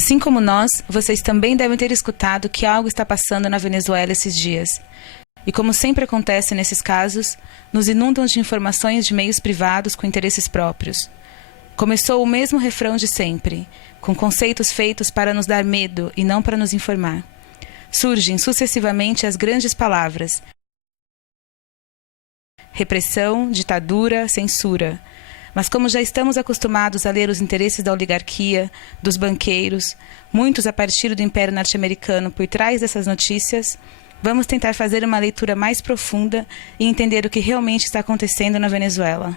Assim como nós, vocês também devem ter escutado que algo está passando na Venezuela esses dias. E como sempre acontece nesses casos, nos inundam de informações de meios privados com interesses próprios. Começou o mesmo refrão de sempre, com conceitos feitos para nos dar medo e não para nos informar. Surgem sucessivamente as grandes palavras: repressão, ditadura, censura. Mas como já estamos acostumados a ler os interesses da oligarquia, dos banqueiros, muitos a partir do Império Norte-Americano por trás dessas notícias, vamos tentar fazer uma leitura mais profunda e entender o que realmente está acontecendo na Venezuela.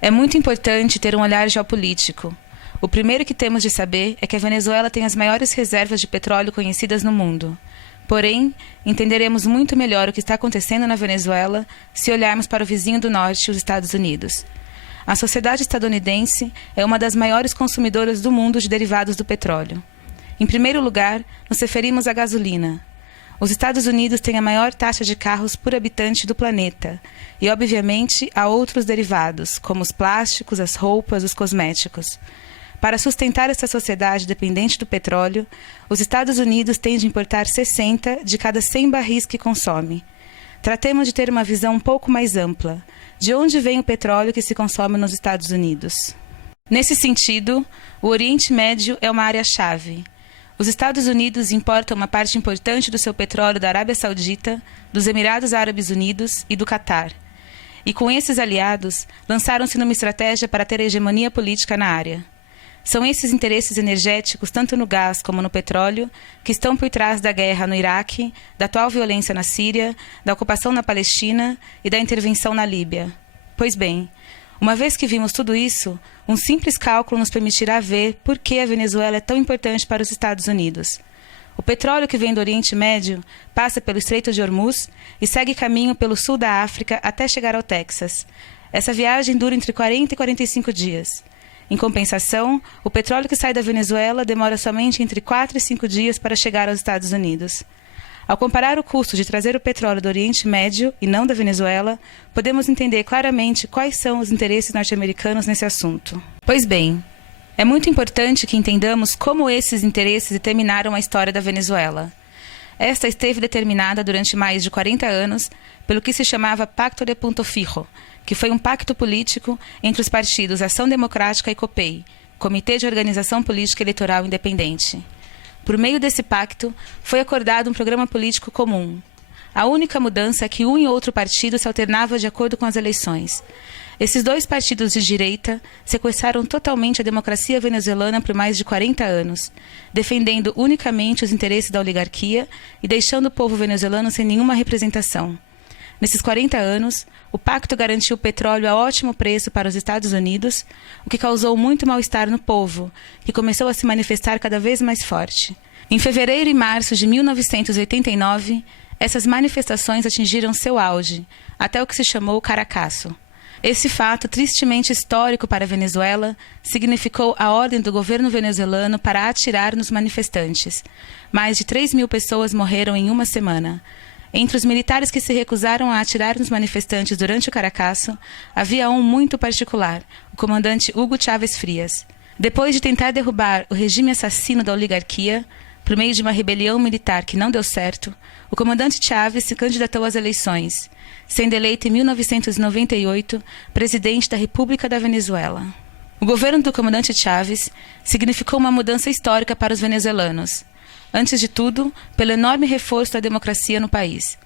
É muito importante ter um olhar geopolítico. O primeiro que temos de saber é que a Venezuela tem as maiores reservas de petróleo conhecidas no mundo. Porém, entenderemos muito melhor o que está acontecendo na Venezuela se olharmos para o vizinho do norte, os Estados Unidos. A sociedade estadunidense é uma das maiores consumidoras do mundo de derivados do petróleo. Em primeiro lugar, nos referimos à gasolina. Os Estados Unidos têm a maior taxa de carros por habitante do planeta e, obviamente, há outros derivados, como os plásticos, as roupas, os cosméticos. Para sustentar essa sociedade dependente do petróleo, os Estados Unidos têm de importar 60 de cada 100 barris que consome. Tratemos de ter uma visão um pouco mais ampla. De onde vem o petróleo que se consome nos Estados Unidos? Nesse sentido, o Oriente Médio é uma área-chave. Os Estados Unidos importam uma parte importante do seu petróleo da Arábia Saudita, dos Emirados Árabes Unidos e do Catar. E com esses aliados, lançaram-se numa estratégia para ter a hegemonia política na área. São esses interesses energéticos, tanto no gás como no petróleo, que estão por trás da guerra no Iraque, da atual violência na Síria, da ocupação na Palestina e da intervenção na Líbia. Pois bem, uma vez que vimos tudo isso, um simples cálculo nos permitirá ver por que a Venezuela é tão importante para os Estados Unidos. O petróleo que vem do Oriente Médio passa pelo Estreito de Hormuz e segue caminho pelo sul da África até chegar ao Texas. Essa viagem dura entre 40 e 45 dias. Em compensação, o petróleo que sai da Venezuela demora somente entre 4 e 5 dias para chegar aos Estados Unidos. Ao comparar o custo de trazer o petróleo do Oriente Médio e não da Venezuela, podemos entender claramente quais são os interesses norte-americanos nesse assunto. Pois bem, é muito importante que entendamos como esses interesses determinaram a história da Venezuela. Esta esteve determinada durante mais de 40 anos pelo que se chamava Pacto de Punto Fijo, que foi um pacto político entre os partidos Ação Democrática e COPEI, Comitê de Organização Política Eleitoral Independente. Por meio desse pacto, foi acordado um programa político comum. A única mudança é que um e outro partido se alternava de acordo com as eleições. Esses dois partidos de direita sequestraram totalmente a democracia venezuelana por mais de 40 anos, defendendo unicamente os interesses da oligarquia e deixando o povo venezuelano sem nenhuma representação. Nesses 40 anos, o pacto garantiu petróleo a ótimo preço para os Estados Unidos, o que causou muito mal-estar no povo, que começou a se manifestar cada vez mais forte. Em fevereiro e março de 1989, essas manifestações atingiram seu auge, até o que se chamou Caracaço. Esse fato, tristemente histórico para a Venezuela, significou a ordem do governo venezuelano para atirar nos manifestantes. Mais de 3.000 pessoas morreram em uma semana. Entre os militares que se recusaram a atirar nos manifestantes durante o Caracaço, havia um muito particular, o comandante Hugo Chávez Frias. Depois de tentar derrubar o regime assassino da oligarquia, por meio de uma rebelião militar que não deu certo, o comandante Chávez se candidatou às eleições, sendo eleito em 1998 presidente da República da Venezuela. O governo do comandante Chávez significou uma mudança histórica para os venezuelanos. Antes de tudo, pelo enorme reforço da democracia no país.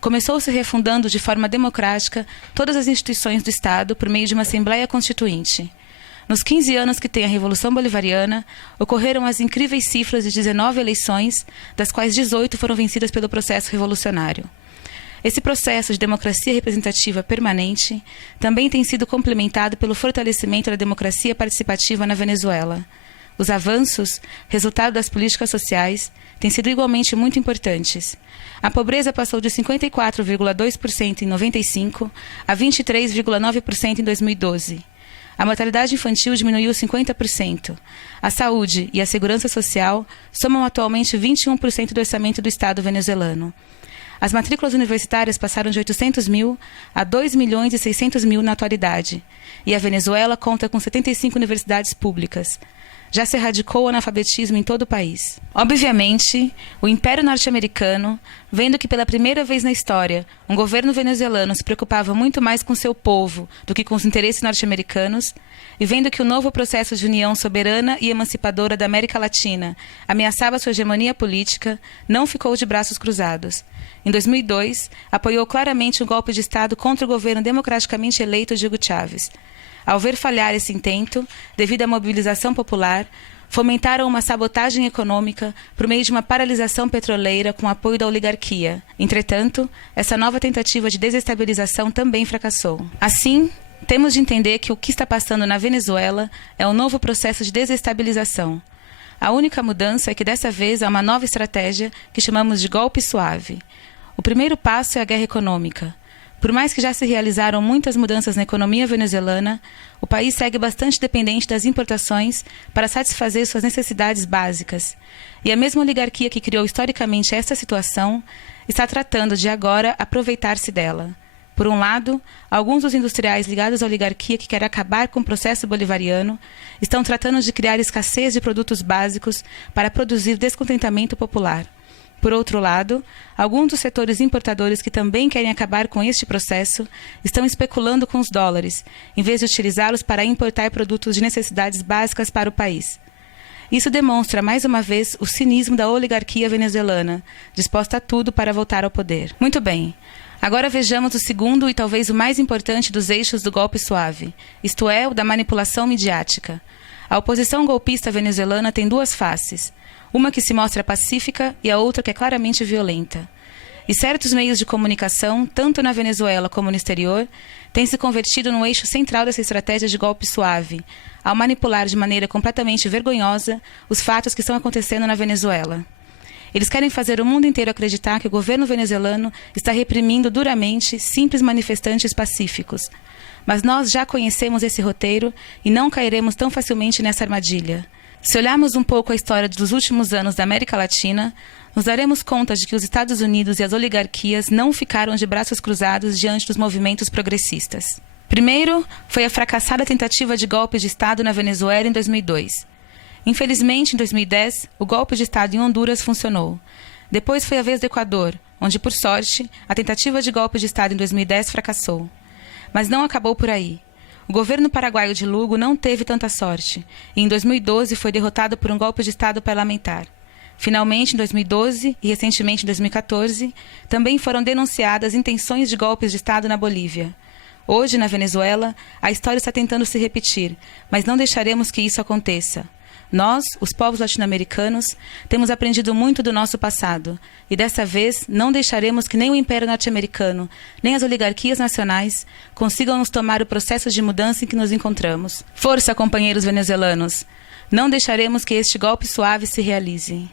Começou-se refundando de forma democrática todas as instituições do Estado por meio de uma Assembleia Constituinte. Nos 15 anos que tem a Revolução Bolivariana, ocorreram as incríveis cifras de 19 eleições, das quais 18 foram vencidas pelo processo revolucionário. Esse processo de democracia representativa permanente também tem sido complementado pelo fortalecimento da democracia participativa na Venezuela. Os avanços, resultado das políticas sociais, têm sido igualmente muito importantes. A pobreza passou de 54,2% em 95 a 23,9% em 2012. A mortalidade infantil diminuiu 50%. A saúde e a segurança social somam atualmente 21% do orçamento do Estado venezuelano. As matrículas universitárias passaram de 800 mil a 2 milhões e 600 mil na atualidade. E a Venezuela conta com 75 universidades públicas. já se erradicou o analfabetismo em todo o país. Obviamente, o Império Norte-Americano, vendo que pela primeira vez na história um governo venezuelano se preocupava muito mais com seu povo do que com os interesses norte-americanos, e vendo que o novo processo de união soberana e emancipadora da América Latina ameaçava sua hegemonia política, não ficou de braços cruzados. Em 2002, apoiou claramente um golpe de Estado contra o governo democraticamente eleito de Hugo Chávez. Ao ver falhar esse intento, devido à mobilização popular, fomentaram uma sabotagem econômica por meio de uma paralisação petroleira com apoio da oligarquia. Entretanto, essa nova tentativa de desestabilização também fracassou. Assim, temos de entender que o que está passando na Venezuela é um novo processo de desestabilização. A única mudança é que dessa vez há uma nova estratégia que chamamos de golpe suave. O primeiro passo é a guerra econômica. Por mais que já se realizaram muitas mudanças na economia venezuelana, o país segue bastante dependente das importações para satisfazer suas necessidades básicas. E a mesma oligarquia que criou historicamente esta situação está tratando de agora aproveitar-se dela. Por um lado, alguns dos industriais ligados à oligarquia que querem acabar com o processo bolivariano estão tratando de criar escassez de produtos básicos para produzir descontentamento popular. Por outro lado, alguns dos setores importadores que também querem acabar com este processo estão especulando com os dólares, em vez de utilizá-los para importar produtos de necessidades básicas para o país. Isso demonstra, mais uma vez, o cinismo da oligarquia venezuelana, disposta a tudo para voltar ao poder. Muito bem. Agora vejamos o segundo e talvez o mais importante dos eixos do golpe suave, isto é, o da manipulação midiática. A oposição golpista venezuelana tem duas faces. Uma que se mostra pacífica e a outra que é claramente violenta. E certos meios de comunicação, tanto na Venezuela como no exterior, têm se convertido no eixo central dessa estratégia de golpe suave, ao manipular de maneira completamente vergonhosa os fatos que estão acontecendo na Venezuela. Eles querem fazer o mundo inteiro acreditar que o governo venezuelano está reprimindo duramente simples manifestantes pacíficos. Mas nós já conhecemos esse roteiro e não cairemos tão facilmente nessa armadilha. Se olharmos um pouco a história dos últimos anos da América Latina, nos daremos conta de que os Estados Unidos e as oligarquias não ficaram de braços cruzados diante dos movimentos progressistas. Primeiro, foi a fracassada tentativa de golpe de Estado na Venezuela em 2002. Infelizmente, em 2010, o golpe de Estado em Honduras funcionou. Depois foi a vez do Equador, onde, por sorte, a tentativa de golpe de Estado em 2010 fracassou. Mas não acabou por aí. O governo paraguaio de Lugo não teve tanta sorte, e em 2012 foi derrotado por um golpe de Estado parlamentar. Finalmente, em 2012 e recentemente em 2014, também foram denunciadas intenções de golpes de Estado na Bolívia. Hoje, na Venezuela, a história está tentando se repetir, mas não deixaremos que isso aconteça. Nós, os povos latino-americanos, temos aprendido muito do nosso passado, e dessa vez não deixaremos que nem o Império Norte-Americano, nem as oligarquias nacionais consigam nos tomar o processo de mudança em que nos encontramos. Força, companheiros venezuelanos! Não deixaremos que este golpe suave se realize.